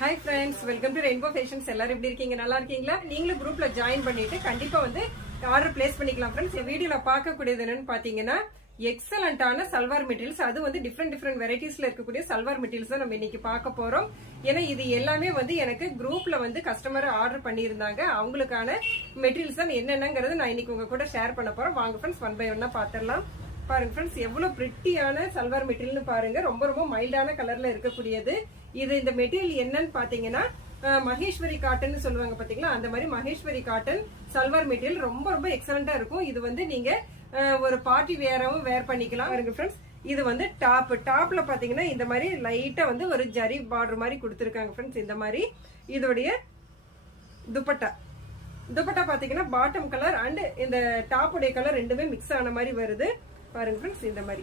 Hi friends, welcome to Rainbow Fashions. எல்லாரும் எப்படி இருக்கீங்க? நல்லா இருக்கீங்களா? நீங்களும் குரூப்ல ஜாயின் பண்ணிட்டு கண்டிப்பா ஆர்டர் பிளேஸ் பண்ணிக்கலாம் फ्रेंड्स. இந்த வீடியோல பார்க்கக்கூடியது என்னன்னு பாத்தீங்கன்னா எக்ஸலண்டான சல்வார் மெட்டீரியல்ஸ். அது டிஃபரெண்ட் வெரைட்டிஸ்ல இருக்கக்கூடிய சல்வார் மெட்டீரியல்ஸ் தான் நம்ம இன்னைக்கு பார்க்க போறோம். ஏன்னா இது எல்லாமே எனக்கு குரூப்ல கஸ்டமர் ஆர்டர் பண்ணியிருந்தாங்க. அவங்களுக்கான மெட்டீரியல்ஸ் தான் என்னென்னங்கறது நான் இன்னைக்கு உங்க கூட ஷேர் பண்ண போறேன். வாங்க फ्रेंड्स, ஒன் பை ஒன்னா பாத்திரலாம். பாருங்க फ्रेंड्स, எவ்வளவு பிரிட்டியான சல்வார் மெட்டீரியல் பாருங்க. ரொம்ப மைல்டான கலர்ல இருக்கக்கூடியது. இந்த மெட்டீரியல் என்னன்னு பாத்தீங்கன்னா மகேஸ்வரி காட்டன் சொல்லுவாங்க பாத்தீங்களா, அந்த மாதிரி மகேஸ்வரி காட்டன் சல்வார் மெட்டீரியல் ரொம்ப எக்ஸலண்டா இருக்கும். இது நீங்க ஒரு பார்ட்டி வேராவும் வேர் பண்ணிக்கலாம். பாருங்க फ्रेंड्स, இது டாப்ல பாத்தீங்கன்னா இந்த மாதிரி லைட்டா ஒரு ஜரி பார்டர் மாதிரி கொடுத்திருக்காங்க फ्रेंड्स. இந்த மாதிரி இதோடைய துப்பட்டா பாத்தீங்கன்னா பாட்டம் கலர் அண்ட் இந்த டாப்புடைய கலர் ரெண்டுமே மிக்ஸ் ஆன மாதிரி வருது. பாருங்க फ्रेंड्स, இந்த மாதிரி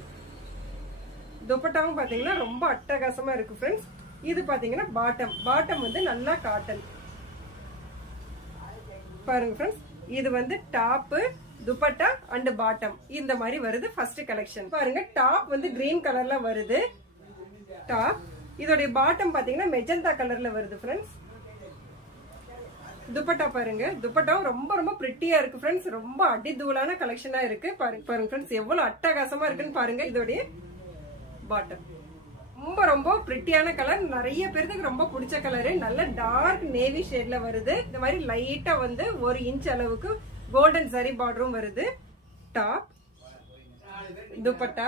துப்பட்டாவும் பாத்தீங்கன்னா ரொம்ப அட்டகாசமா இருக்கு फ्रेंड्स. இது பாத்தீங்கன்னா பாட்டம் நல்லா காட்டன். பாருங்க फ्रेंड्स, இது டாப் துப்பட்டா அண்ட் பாட்டம் இந்த மாதிரி வருது. ஃபர்ஸ்ட் கலெக்ஷன் பாருங்க, டாப் கிரீன் கலர்ல வருது. டாப் இதோட பாட்டம் பாத்தீங்கன்னா மெஜந்தா கலர்ல வருது फ्रेंड्स. துப்பட்டா பாருங்க, துப்பட்டாவும் ரொம்ப பிரிட்டியா இருக்கு फ्रेंड्स. ரொம்ப அடிதூளான கலெக்ஷனா இருக்கு. பாருங்க फ्रेंड्स, எவ்வளவு அட்டகாசமா இருக்குன்னு பாருங்க. இதோட பாட்டம் ரொம்ப பிரிட்டியான கலர், நிறைய பேருக்கு ரொம்ப பிடிச்ச கலரு. நல்ல டார்க் நேவி ஷேட்ல வருது. இந்த மாதிரி லைட்டா 1 இன்ச் அளவுக்கு கோல்டன் சரி பார்டரும் வருது. டாப் துப்பட்டா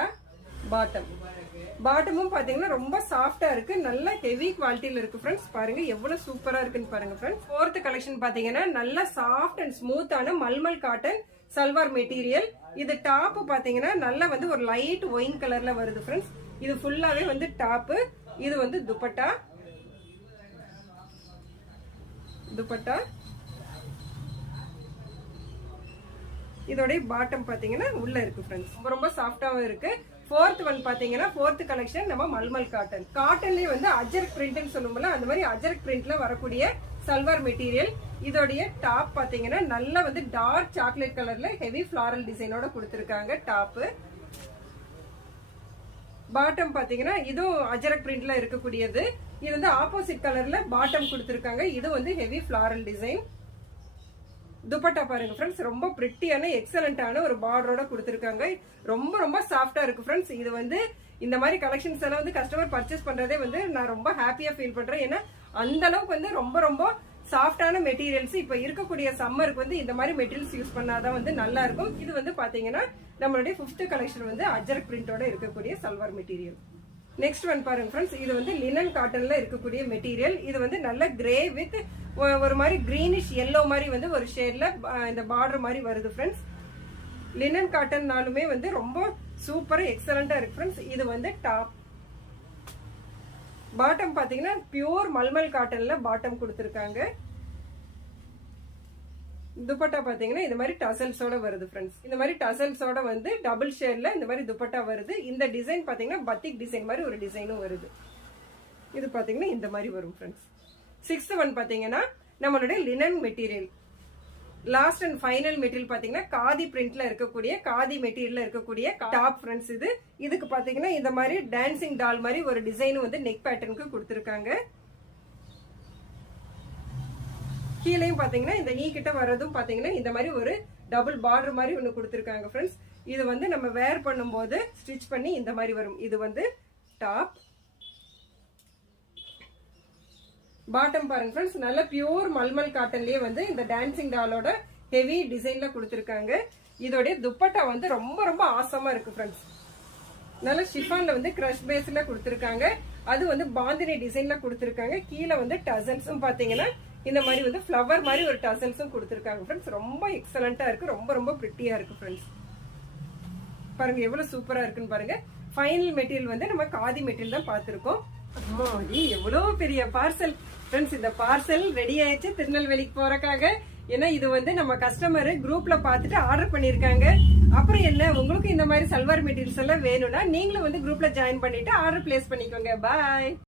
பாட்டமும் பாத்தீங்கன்னா ரொம்ப சாஃப்டா இருக்கு. நல்ல ஹெவி குவாலிட்டியில இருக்கு ஃப்ரெண்ட்ஸ். பாருங்க எவ்வளவு சூப்பரா இருக்குன்னு பாருங்க ஃப்ரெண்ட்ஸ். ஃபோர்த் கலெக்ஷன் பாத்தீங்கன்னா நல்ல சாஃப்ட் அண்ட் ஸ்மூத்தான மல்மல் காட்டன் சல்வார் மெட்டீரியல். இது டாப் பாத்தீங்கன்னா நல்ல ஒரு லைட் ஒயின் கலர்ல வருது ஃப்ரெண்ட்ஸ். இது ஃபுல்லாவே டாப். இது துப்பட்டா இதோட பாட்டம் பாத்தீங்கன்னா உள்ள இருக்கு ஃப்ரெண்ட்ஸ். ரொம்ப சாஃப்டாவும் இருக்கு. ஃபோர்த் பாத்தீங்கன்னா ஃபோர்த் கலெக்ஷன் நம்ம மல்மல் காட்டன்லயே அஜரக் பிரிண்ட் சொல்லுவோம்ல, அந்த மாதிரி அஜரக் பிரிண்ட்ல வரக்கூடிய சல்வார் மெட்டீரியல். இதோடைய டாப் பாத்தீங்கன்னா நல்லா டார்க் சாக்லேட் கலர்ல ஹெவி ஃபிளாரல் டிசைனோட கொடுத்திருக்காங்க. டாப் பாட்டம் பாத்தீங்கன்னா இதுவும் அஜரக் பிரிண்ட்ல இருக்கக்கூடியது. இது ஆப்போசிட் கலர்ல பாட்டம் கொடுத்திருக்காங்க. இது ஹெவி ஃபிளாரல் டிசைன். துப்பட்டா பாருங்க ஃப்ரெண்ட்ஸ், ரொம்ப பிரிட்டியான எக்ஸலண்டான ஒரு பார்டரோட கொடுத்திருக்காங்க. ரொம்ப சாஃப்டா இருக்கு ஃப்ரெண்ட்ஸ். இது இந்த மாதிரி கலெக்ஷன்ஸ் எல்லாம் கஸ்டமர் பர்ச்சேஸ் பண்றதே நான் ரொம்ப ஹாப்பியா ஃபீல் பண்றேன். ஏன்னா அந்த அளவுக்கு ரொம்ப சாஃப்டான மெட்டீரியல்ஸ். இப்ப இருக்கக்கூடிய சம்மருக்கு இந்த மாதிரி மெட்டீரியல்ஸ் யூஸ் பண்ணாதான் நல்லா இருக்கும். இது பாத்தீங்கன்னா நம்மளுடைய 5th கலெக்ஷன் அஜரக் பிரிண்டோட இருக்கக்கூடிய சல்வார் மெட்டீரியல். நெக்ஸ்ட் பாருங்க ஃப்ரெண்ட்ஸ், இது லினன் காட்டன்ல இருக்கக்கூடிய மெட்டீரியல். இது நல்ல கிரே வித் ஒரு மாதிரி கிரீனிஷ் எல்லோ மாதிரி ஒரு ஷேட்ல இந்த பார்டர் மாதிரி வருது ஃப்ரெண்ட்ஸ். லினன் காட்டன்னாலுமே ரொம்ப சூப்பரா எக்ஸலண்டா இருக்கு ஃப்ரெண்ட்ஸ். இது டாப். பாட்டம் பாத்தீங்கன்னா பியூர் மல்மல் காட்டன்ல பாட்டம் கொடுத்திருக்காங்க. துப்பட்டா பாத்தீங்கன்னா இந்த மாதிரி டசல்ஸோட வருது ஃப்ரெண்ட்ஸ். இந்த மாதிரி டசல்ஸோட டபுள் ஷேட்ல இந்த மாதிரி துப்பட்டா வருது. இந்த டிசைன் பாத்தீங்கன்னா பத்திக் டிசைன் மாதிரி ஒரு டிசைனும் வருது. இது பாத்தீங்கன்னா இந்த மாதிரி வரும் ஃப்ரெண்ட்ஸ். 6th பாத்தீங்கன்னா நம்மளுடைய linen material. Last and final material பாத்தீங்கன்னா காதி பிரிண்ட்ல இருக்கக்கூடிய காதி மெட்டீரியல்ல இருக்கக்கூடிய டாப் ஃப்ரெண்ட்ஸ். இதுக்கு பாத்தீங்கன்னா இந்த மாதிரி டான்சிங் டால் மாதிரி ஒரு டிசைன் நெக் பேட்டர்னுக்கு கொடுத்திருக்காங்க. கீழையும் பாத்தீங்கன்னா இந்த நீ கிட்ட வர்றதும் பாத்தீங்கன்னா இந்த மாதிரி ஒரு டபுள் பார்டர் மாதிரி ஒண்ணு கொடுத்திருக்காங்க ஃப்ரெண்ட்ஸ். இது நம்ம வேர் பண்ணும்போது ஸ்டிச் பண்ணி இந்த மாதிரி வரும். இது டாப். பாட்டம் பாருங்க ஃப்ரெண்ட்ஸ், நல்ல பியூர் மல்மல் காட்டன்லயே இந்த டான்சிங் டாலோட ஹெவி டிசைன்ல கொடுத்திருக்காங்க. இதோட துப்பட்டா ரொம்ப ஆசமா இருக்கு ஃப்ரெண்ட்ஸ். நல்ல ஷிஃபான்ல கிரஷ் பேஸ்ல கொடுத்திருக்காங்க. அது பாந்தினி டிசைன்ல கொடுத்திருக்காங்க. கீழே டசல்ஸும் பாத்தீங்கன்னா இந்த மாதிரி ஃப்ளவர் மாதிரி ஒரு டசல்ஸும் கொடுத்திருக்காங்க ஃப்ரெண்ட்ஸ். ரொம்ப எக்ஸலண்டா இருக்கு. ரொம்ப பிரிட்டியா இருக்கு ஃப்ரெண்ட்ஸ். பாருங்க எவ்வளவு சூப்பரா இருக்குன்னு பாருங்க. ஃபைனல் மெட்டீரியல் நம்ம காதி மெட்டீரியல் தான் பார்த்திருக்கோம். எவ்வளவு பெரிய பார்சல் ஃப்ரெண்ட்ஸ். இந்த பார்சல் ரெடி ஆயிடுச்சு திருநெல்வேலிக்கு போறக்காக. ஏன்னா இது நம்ம கஸ்டமர் குரூப்ல பாத்துட்டு ஆர்டர் பண்ணிருக்காங்க. அப்புறம் என்ன, உங்களுக்கு இந்த மாதிரி சல்வார் மெட்டீரியல்ஸ் எல்லாம் வேணும்னா நீங்களும் குரூப்ல ஜாயின் பண்ணிட்டு ஆர்டர் பிளேஸ் பண்ணிக்கோங்க. பாய்.